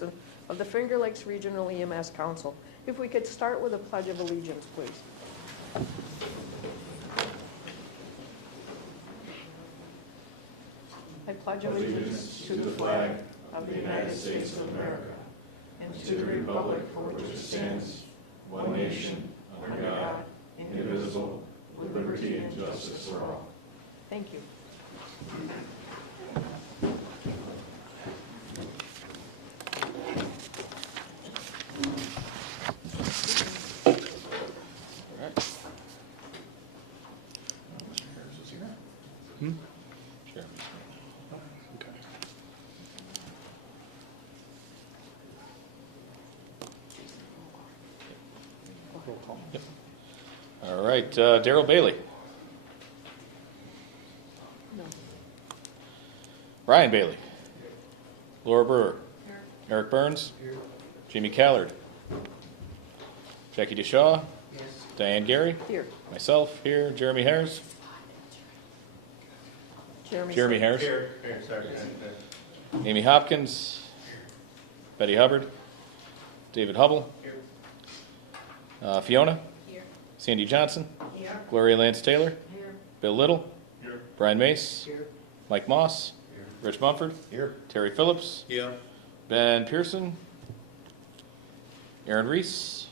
of the Finger Lakes Regional EMS Council. If we could start with a pledge of allegiance, please. I pledge allegiance to the flag of the United States of America and to the republic for which it stands, one nation, under God, indivisible, with liberty and justice for all. Thank you. All right, Daryl Bailey. No. Ryan Bailey. Laura Brewer. Here. Eric Burns. Here. Jamie Callard. Jackie DeShaw. Yes. Diane Gary. Here. Myself here. Jeremy Harris. Jeremy Harris. Here, sorry. Amy Hopkins. Betty Hubbard. David Hubble. Here. Fiona. Here. Sandy Johnson. Here. Gloria Lance Taylor. Here. Bill Little. Here. Brian Mace. Here. Mike Moss. Here. Rich Mumford. Here. Terry Phillips. Yeah. Ben Pearson. Aaron Reese.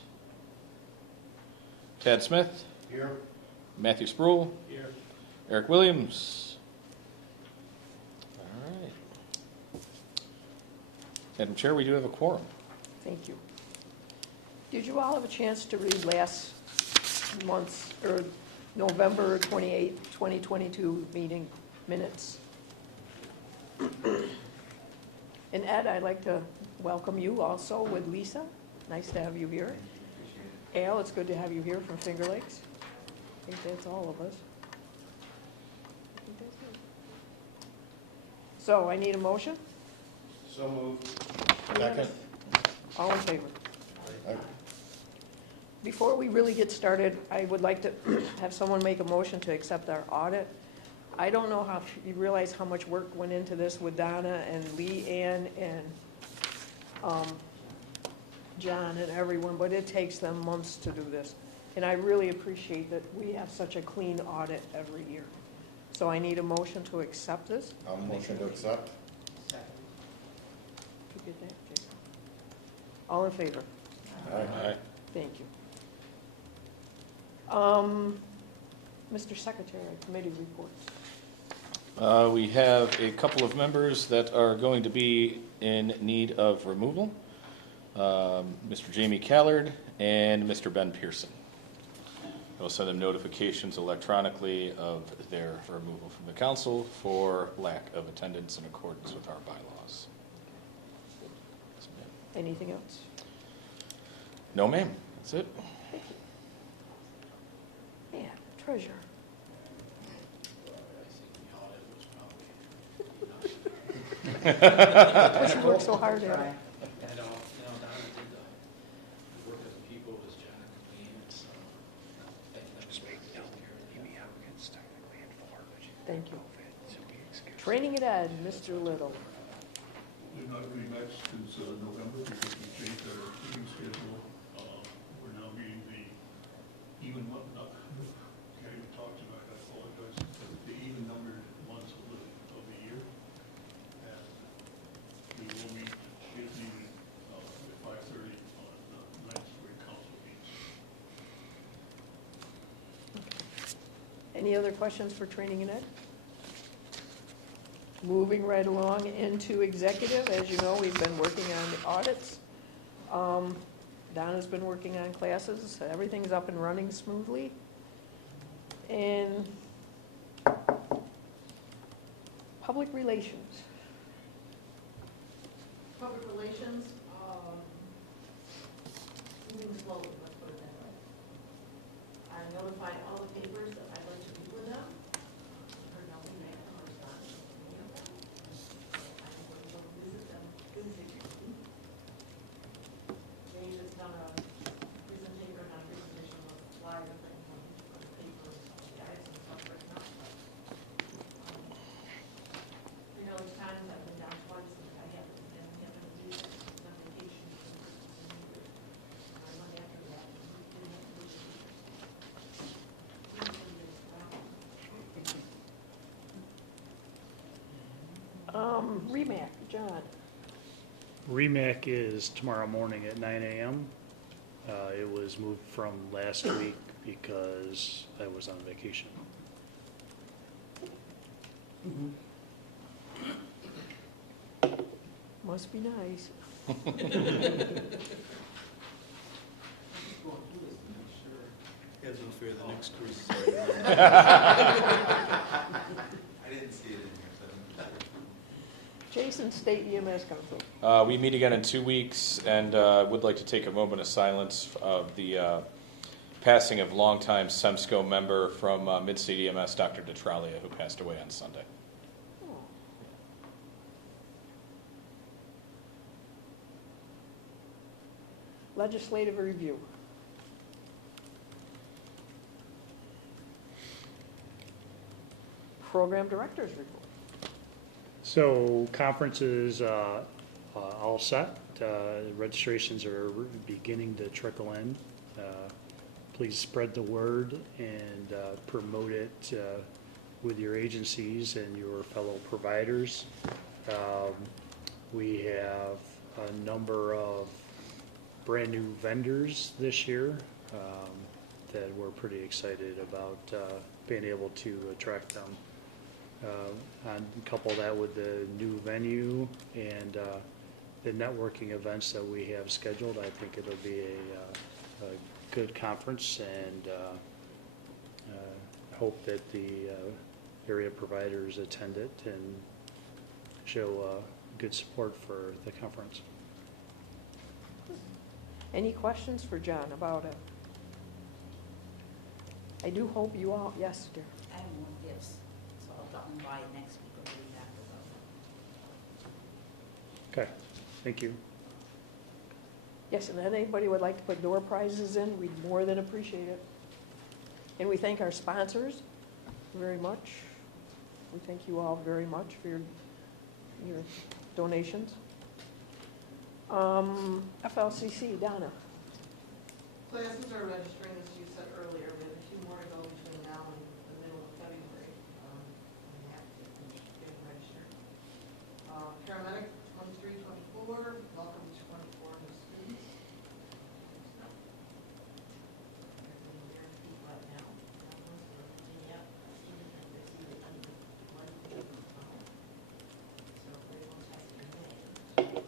Tad Smith. Here. Matthew Sproul. Here. Eric Williams. All right. Madam Chair, we do have a quorum. Thank you. Did you all have a chance to read last month's, or November 28th, 2022 meeting minutes? And Ed, I'd like to welcome you also with Lisa. Nice to have you here. Al, it's good to have you here from Finger Lakes. I think that's all of us. I think that's it. So I need a motion. So moved. Second. All in favor? Before we really get started, I would like to have someone make a motion to accept our audit. I don't know how you realize how much work went into this with Donna and Lee Ann and John and everyone, but it takes them months to do this. And I really appreciate that we have such a clean audit every year. So I need a motion to accept this. I'll motion to accept. Did you get that, Jason? All in favor? Aye. Thank you. Mr. Secretary, committee reports. We have a couple of members that are going to be in need of removal. Mr. Jamie Callard and Mr. Ben Pearson. I will send them notifications electronically of their removal from the council for lack of attendance in accordance with our bylaws. Anything else? No, ma'am. That's it. Yeah, treasure. She worked so hard at it. I know, Donna did the work of the people was John and Colleen, and so Thank you. Training at Ed, Mr. Little. We've not really met since November because we changed our meeting schedule. We're now meeting the even month, can't even talk tonight, I apologize, but the even numbered months of the year. And we will meet, if needed, at 5:30 on nights where council meets. Any other questions for training and Ed? Moving right along into executive, as you know, we've been working on the audits. Donna's been working on classes, everything's up and running smoothly. And public relations. Public relations, moving slowly, let's put it that way. I notified all the papers that I'd like to meet with them. Heard nothing, they haven't responded to any of them. I think we're going to visit them Tuesday. James has done a presentation, or not a presentation, but a flyer thing on the papers, the guys and stuff right now. You know, there's times I've been down twice and I haven't do that. REMAC, John. REMAC is tomorrow morning at 9 a.m. It was moved from last week because I was on vacation. Must be nice. I'm just going through this to make sure. Has no fear, the next cruise is already done. I didn't see it in here, so. Jason, State EMS Council. We meet again in 2 weeks, and would like to take a moment of silence of the passing of longtime REMSCO member from Mid-State EMS, Dr. DeTralia, who passed away on Sunday. Oh. Legislative review. Program Directors Report. So conference is all set. Registrations are beginning to trickle in. Please spread the word and promote it with your agencies and your fellow providers. We have a number of brand new vendors this year that we're pretty excited about being able to attract them. And couple that with the new venue and the networking events that we have scheduled, I think it'll be a good conference, and hope that the area providers attend it and show good support for the conference. Any questions for John about it? I do hope you all, yes, dear. I have more gifts, so I'll drop them by next week or the week after. Okay, thank you. Yes, and then anybody would like to put door prizes in, we'd more than appreciate it. And we thank our sponsors very much. We thank you all very much for your donations. FLCC, Donna. Classes are registering, as you said earlier, we have a few more to go between now and the middle of February. We have to finish getting registered. Paramedic, 23, 24, welcome to 24 new students. Everything guaranteed right now. That one's for Virginia, students that received under 1 payment amount. So they will test in May.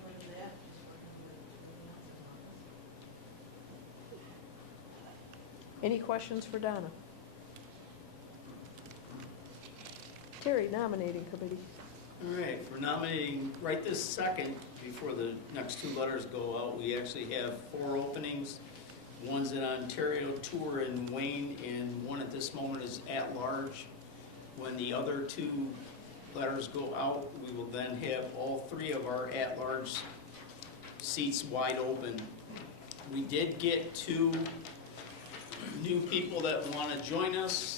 Short of that, just working with everything else in office. Any questions for Donna? Terry, nominating committee. All right, for nominating right this second, before the next 2 letters go out, we actually have 4 openings. One's in Ontario, 2 are in Wayne, and 1 at this moment is at large. When the other 2 letters go out, we will then have all 3 of our at-large seats wide open. We did get 2 new people that want to join us.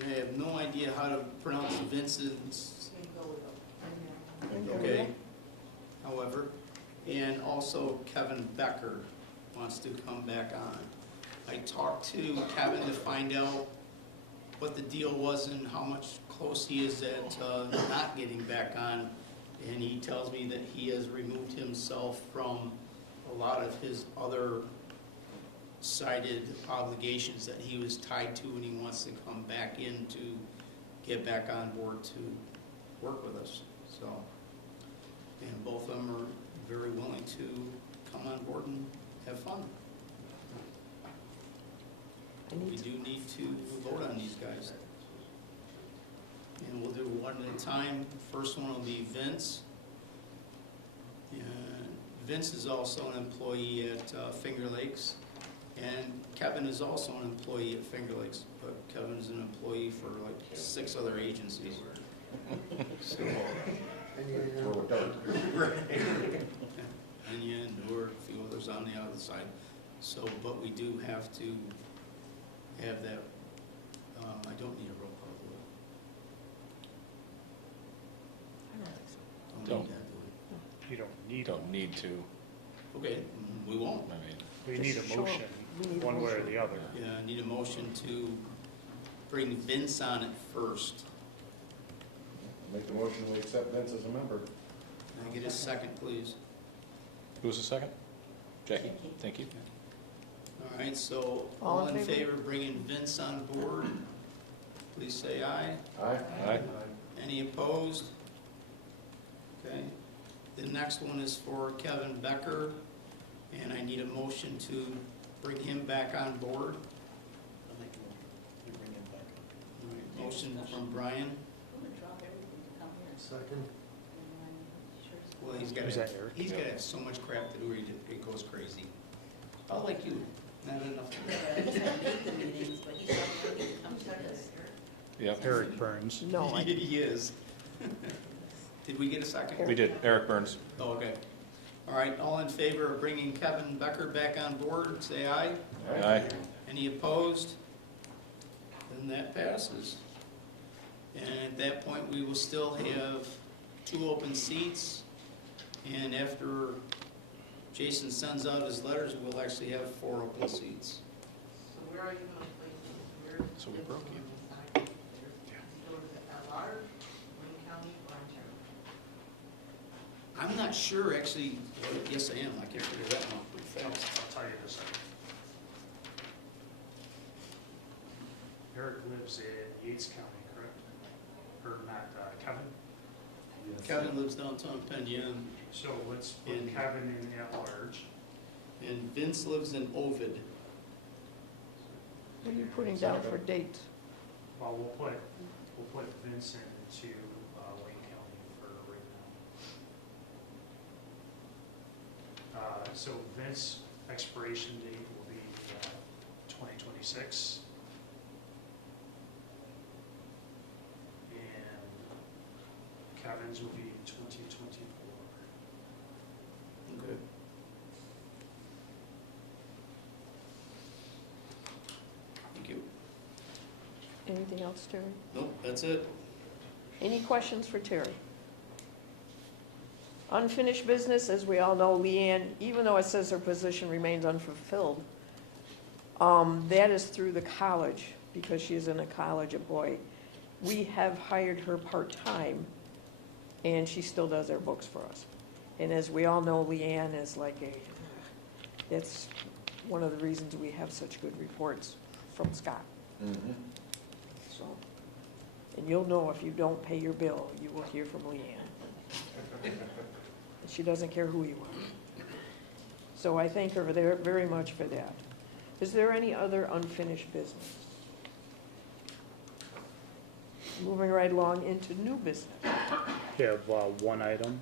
And I have no idea how to pronounce Vincent's, We go with them. okay, however, and also Kevin Becker wants to come back on. I talked to Kevin to find out what the deal was and how much close he is at not getting back on, and he tells me that he has removed himself from a lot of his other cited obligations that he was tied to, and he wants to come back in to get back on board to work with us. So, and both of them are very willing to come on board and have fun. We do need to vote on these guys. And we'll do one at a time. First one will be Vince. And Vince is also an employee at Finger Lakes. And Kevin is also an employee at Finger Lakes, but Kevin's an employee for like 6 other agencies. So, Enya and Newark, a few others on the other side. So, but we do have to have that, I don't need a roll call, do I don't think so. I? Don't. Need that, do You don't You need, don't need to. we? Okay, we won't. I mean, we need a Just show up. motion, We need a one way or motion. the other. Yeah, I need a motion to bring Vince on it first. Make the motion, we accept Vince as a member. Can I get a second, please? Who was the second? Jackie, thank you. All right, so all in favor of bringing Vince on board, please say aye. Aye. Aye. Any opposed? Okay. The next one is for Kevin Becker, and I need a motion to bring him back on board. I'll make a motion. We bring him back. All right, motion from Brian. Who would drop everything to come here? Second. Well, he's got Is that Eric? he's got to have so much crap to do, it goes crazy. About like you, not enough. Yeah, I just had to make the meetings, but he's not going to come to this. Yep, Eric Burns. No, I, He is. Did we get a second? we did. Eric Burns. Oh, okay. All right, all in favor of bringing Kevin Becker back on board, say aye. Aye. Any opposed? Then that passes. And at that point, we will still have 2 open seats. And after Jason sends out his letters, we'll actually have 4 open seats. So where are you gonna place this? Where? So we broke you. Go to at large, Wayne County, or Ontario? I'm not sure, actually, yes, I am, I can't figure that one out pretty fast. I'll tell you this. Eric lives in Yates County, correct? Or not, Kevin? Kevin lives downtown Penn, yeah, So let's put In- Kevin in at large. and Vince lives in Ovid. what are you putting down for dates? Well, we'll put Vincent into Wayne County for right now. So Vince's expiration date will be 2026. And Kevin's will be 2024. Okay. Thank you. Anything else, Terry? Nope, that's it. Any questions for Terry? Unfinished business, as we all know, Leanne, even though it says her position remains unfulfilled, that is through the college, because she is in a college at Boyd. We have hired her part-time, and she still does our books for us. And as we all know, Leanne is like that's one of the reasons we have such good reports from Scott. Mm-hmm. So, and you'll know if you don't pay your bill, you will hear from Leanne. She doesn't care who you are. So I thank her very much for that. Is there any other unfinished business? Moving right along into new business. We have one item.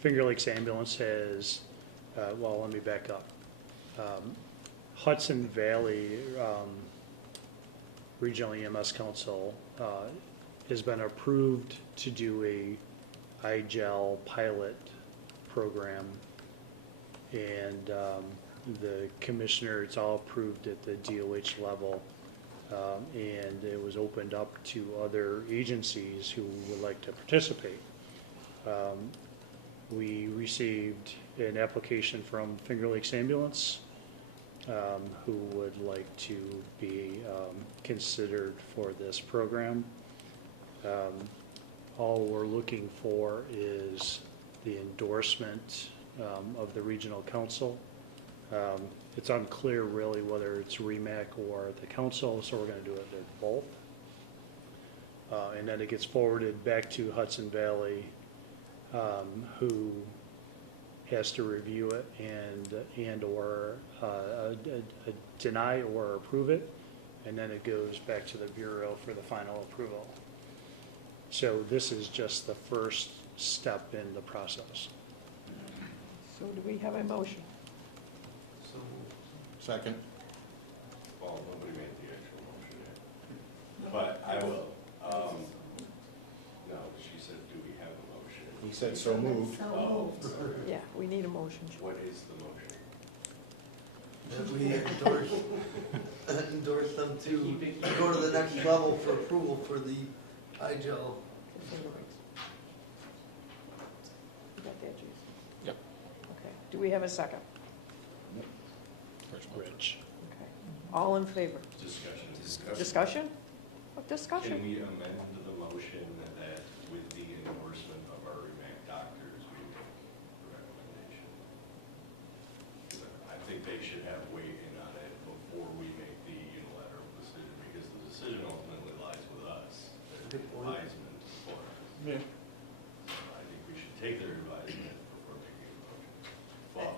Finger Lakes Ambulance has, well, let me back up. Hudson Valley Regional EMS Council has been approved to do a iGel pilot program. And the commissioner, it's all approved at the DOH level. And it was opened up to other agencies who would like to participate. We received an application from Finger Lakes Ambulance, who would like to be considered for this program. All we're looking for is the endorsement of the regional council. It's unclear really whether it's REMAC or the council, so we're going to do it at both. And then it gets forwarded back to Hudson Valley, who has to review it and or deny or approve it, and then it goes back to the Bureau for the final approval. So this is just the first step in the process. So do we have a motion? So, Second. Well, nobody made the actual motion yet. But I will, no, she said, do we have a motion? He said so moved. Oh, Yeah, we need a motion. what is the motion? that we endorse them to go to the next level for approval for the iGel. You got that, Jason? Yep. Okay. Do we have a second? First motion. Rich. Okay. All in favor? Discussion. Discussion? What Can discussion? we amend the motion that with the endorsement of our REMAC doctors, we make the recommendation? 'Cause I think they should have weight in on it before we make the unilateral decision, because the decision ultimately lies with us. Their advisement for us. Yeah. So I think we should take their advisement before making a motion. Well,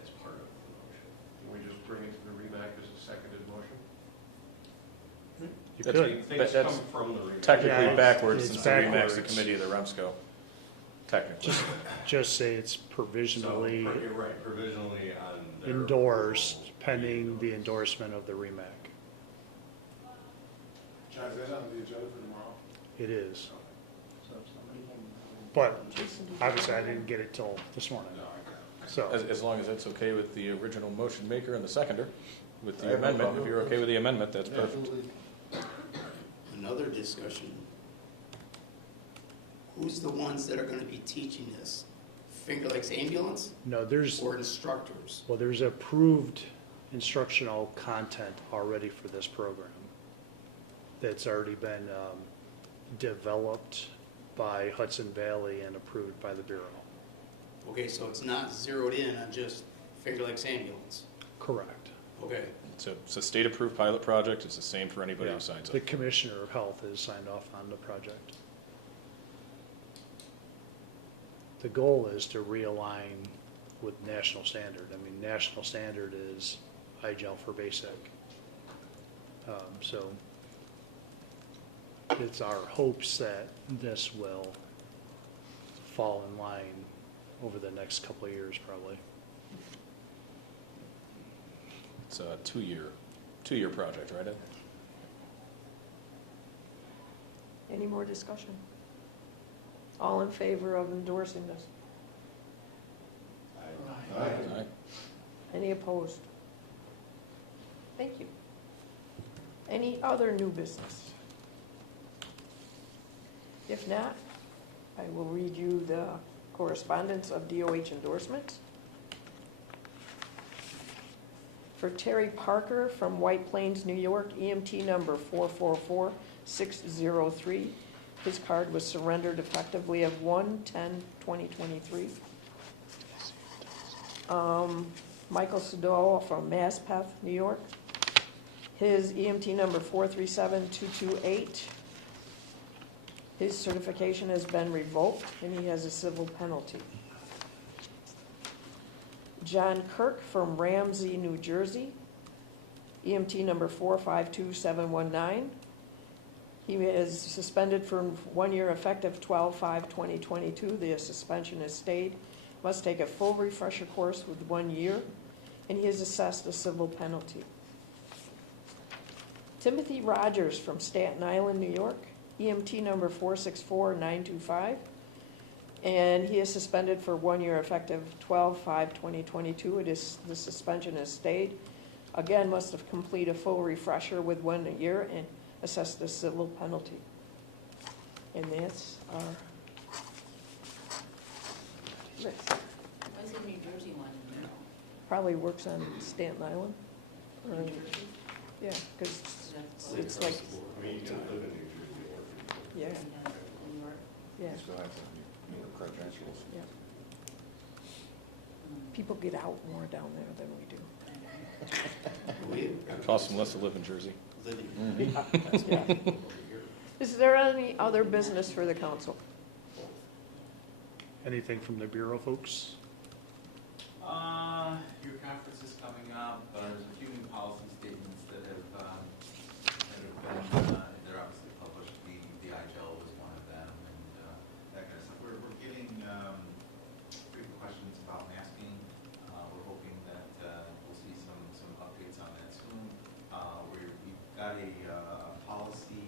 as part of the motion. Can we just bring it to the REMAC as a seconded motion? You That's- could. Things that's come from the REMAC. Technically Yeah, backwards, it's since the REMAC's the backwards. committee of the REMSCO, technically. Just say it's So, provisionally you're right, provisionally on their endorsed approval. pending the endorsement of the REMAC. John, is that on the agenda for tomorrow? It is. But obviously I didn't get it till this morning, No, I got so. As long as it's okay with the original motion maker and the seconder, with I the have no amendment, if problem. you're okay with the amendment, that's it. perfect. Absolutely. Another discussion. Who's the ones that are gonna be teaching this? Finger Lakes Ambulance No, there's, or instructors? well, there's approved instructional content already for this program that's already been developed by Hudson Valley and approved by the Bureau. Okay, so it's not zeroed in on just Finger Lakes Ambulance? Correct. Okay, It's a state-approved pilot project, it's the same for anybody Yeah. who signs The up. Commissioner of Health has signed off on the project. The goal is to realign with national standard. I mean, national standard is IGEL for basic. So it's our hopes that this will fall in line over the next couple of years, probably. It's a two-year project, right, Ed? Any more discussion? All in favor of endorsing this? Aye. Aye. Any opposed? Thank you. Any other new business? If not, I will read you the correspondence of DOH endorsements. For Terry Parker from White Plains, New York, EMT number 444603. His card was surrendered effectively of 1/10/2023. Michael Sadoa from Maspeth, New York. His EMT number 437228. His certification has been revoked and he has a civil penalty. John Kirk from Ramsey, New Jersey. EMT number 452719. He is suspended for 1 year effective 12/5/2022. The suspension has stayed. Must take a full refresher course with 1 year, and he is assessed a civil penalty. Timothy Rogers from Staten Island, New York, EMT number 464925, and he is suspended for 1 year effective 12/5/2022. The suspension has stayed. Again, must have completed a full refresher with 1 year and assessed a civil penalty. And that's our list. What's the New Jersey one? Probably works on Staten Island. Or- New Jersey? Yeah, because That's it's like, I mean, you can live in New Jersey or work in New yeah, New York. yeah, You still have to, credentials. yeah. People get out more down there than we do. It costs them less to live in Jersey. Yeah. Is there any other business for the council? Anything from the Bureau folks? Your conference is coming up, there's a few new policy statements that have been, they're obviously published, the IGEL was one of them, and that kind of stuff. We're getting frequent questions about masking. We're hoping that we'll see some updates on that soon. We've got a policy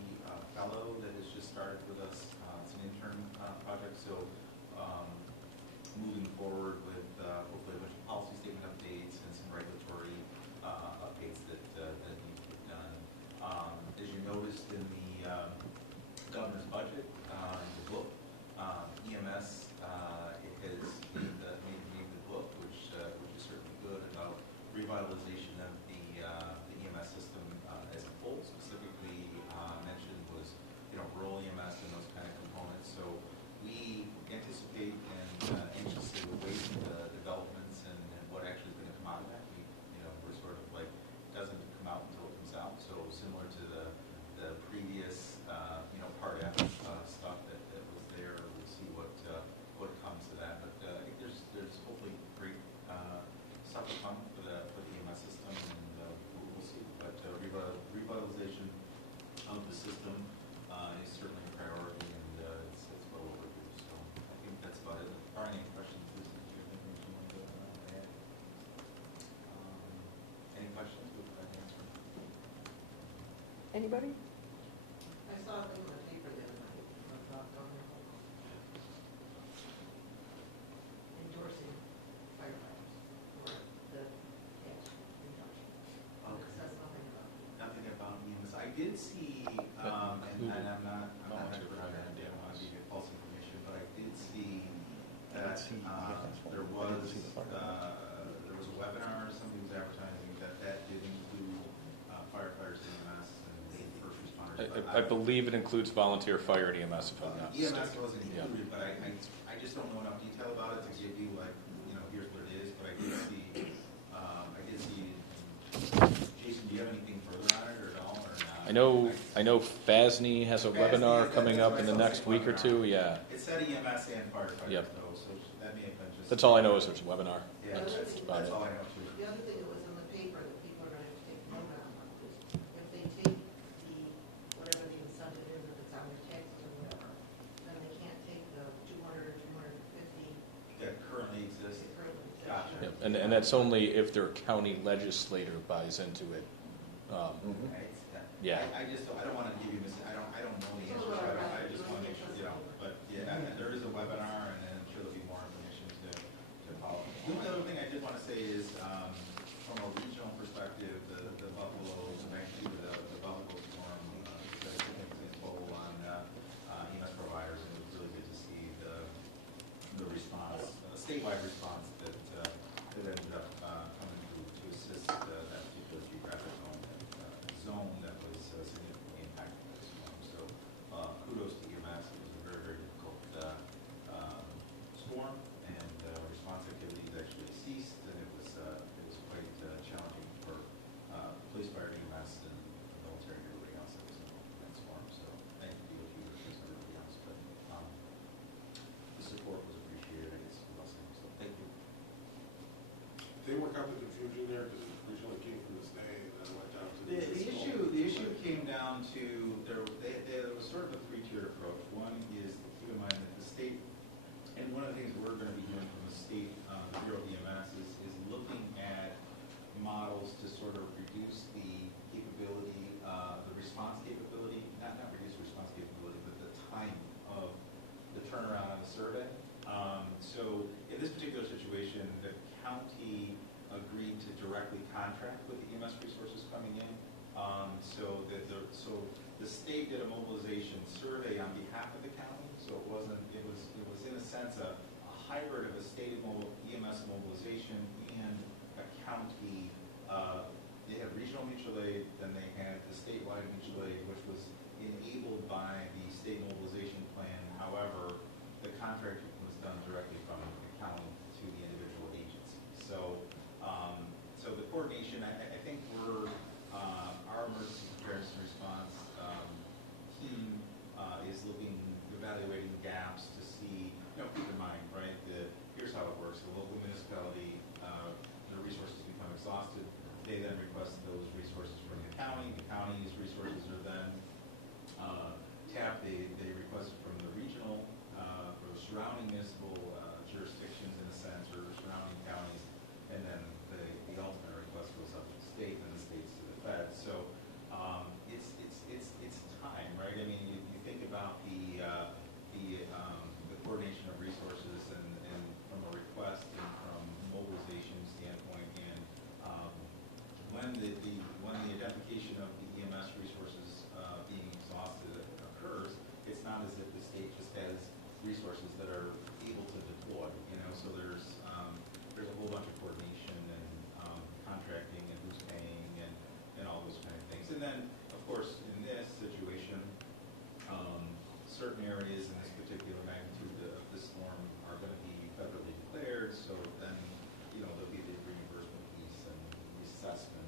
fellow that has just started with us. It's an intern project, so moving forward with hopefully a bunch of policy statement updates and some regulatory updates that need to be done. As you noticed Anybody? I saw a thing on the paper the other night about endorsing firefighters for the gas reduction. It says nothing about it. Nothing about EMS. I did see, and I'm not an expert on that, I don't want to give you false information, but I did see that there was a webinar, somebody was advertising that did include firefighters, EMS, and first responders. I believe it includes volunteer fire and EMS, if I'm not EMS mistaken. wasn't Yeah. included, but I just don't know enough detail about it to give you like, here's what it is, but I did see, Jason, do you have anything further on it or at all, or not? I know FASNY has a webinar That's coming up what in I the saw, next week or webinar. two, yeah. It said EMS and firefighters Yep. though, so that may have been just. That's all I know is there's a webinar. Yeah, that's all I know too. The other thing that was in the paper that people are gonna have to take note on is if they take whatever the incentive is, if it's on their taxes or whatever, then they can't take the 200 or 250 That currently exists. that currently exist. Gotcha. Yep. And that's only if their county legislator buys into it. Right. Yeah. I just, I don't want to give you, I don't know the answer, so I just want to make sure, but yeah, and there is a webinar, and then I'm sure there'll be more information to follow. The only other thing I did want to say is, from a regional perspective, the Buffalo, the Buffalo Forum, did a significant poll on EMS providers, and it was really good to see the response, the statewide response that ended up coming to assist that particular geographic zone that was significantly impacted by this storm. So kudos to EMS. It was a very, very difficult storm, and response activities actually ceased, and it was quite challenging for police, fire, EMS, and the military and everybody else that was involved in that storm. So thank you to DOT and everybody else, but the support was appreciated. I guess it's a blessing. So thank you. They work out the confusion there, because it originally came from the state, and then went down to The issue came down to, there was sort of a three-tiered approach. One is, keep in mind that the state, and one of the things we're going to be doing from the state, the Bureau of EMS, is looking at models to sort of reduce the capability, the response capability, not reduce the response capability, but the time of the turnaround on the survey. So in this particular situation, the county agreed to directly contract with the EMS resources coming in. So the state did a mobilization survey on behalf of the county. So it was in a sense a hybrid of a state EMS mobilization and a county. They had regional mutual aid, then they had the statewide mutual aid, which was enabled by the state mobilization plan. However, the contract was done directly from the county to the individual agency. So the coordination, I think our emergency preparedness and response team is evaluating gaps to see, keep in mind, right, here's how it works. The local municipality, their resources become exhausted. They then request those resources from the county. The county's resources are then tapped. They request from the regional or the surrounding municipal jurisdictions, in a sense, or surrounding counties, and then the ultimate request goes up to the state, and the state's to the Fed. So it's time, right? I mean, you think about the coordination of resources and from a request and from mobilization standpoint, and when the identification of the EMS resources being exhausted occurs, it's not as if the state just has resources that are able to deploy. So there's a whole bunch of coordination and contracting and who's paying and all those kind of things. And then, of course, in this situation, certain areas in this particular magnitude of this storm are going to be federally declared. So then, there'll be the reimbursement piece and reassessment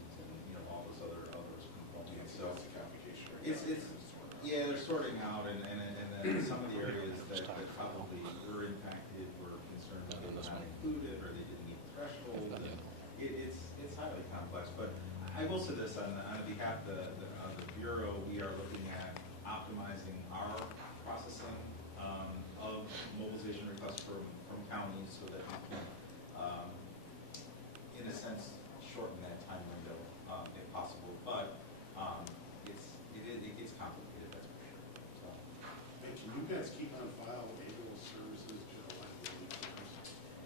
and all those other components. So they're sorting out, and then some of the areas that probably were impacted were concerned that they were not included or they didn't meet the threshold. It's highly complex, but I will say this on behalf of the Bureau, we are looking at optimizing our processing of mobilization requests from counties so that we can, in a sense, shorten that time window if possible. But it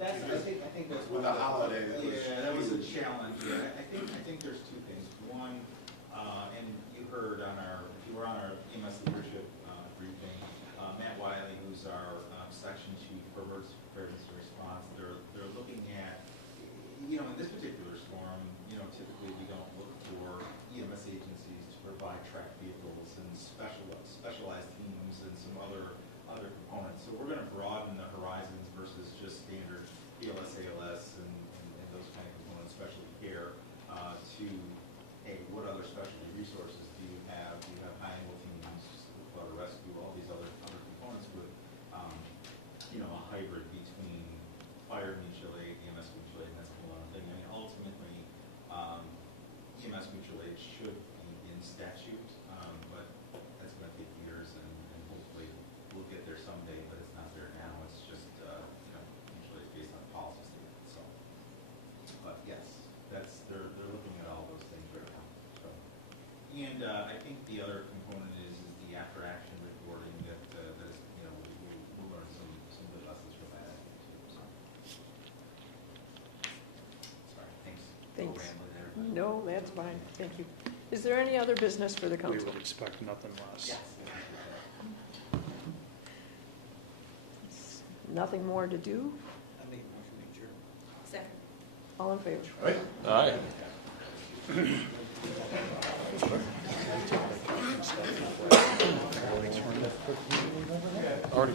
I think that's With one the of holiday, that was yeah, that was a huge. challenge. Yeah, I think there's two things. One, and you heard on if you were on our EMS leadership briefing, Matt Wiley, who's our section chief for emergency preparedness and response, they're looking at, in this particular storm, typically we don't look for EMS agencies to provide tracked vehicles and specialized teams and some other components. So we're going to broaden the horizons versus just standard BLS, ALS, and those kind of components, specialty care, to, hey, what other specialty resources do you have? Do you have high-angle teams, water rescue, all these other components with, a hybrid between fire mutual aid, EMS mutual aid, and that's a whole other thing. I mean, ultimately, EMS mutual aid should be in statute, but that's going to take years, and hopefully we'll get there someday, but it's not there now. It's just, mutual aid based on policy statement. So, but yes, they're looking at all those things right now. So, and I think the other component is the after-action reporting that is, we'll learn some good lessons from that. So, sorry, thanks. Thanks. Rambling there. No, that's fine, thank you. Is there any other business for the We council? would expect nothing less. Yes. Nothing more to do? I make a motion to adjourn. Second. All in favor? Aye. Already.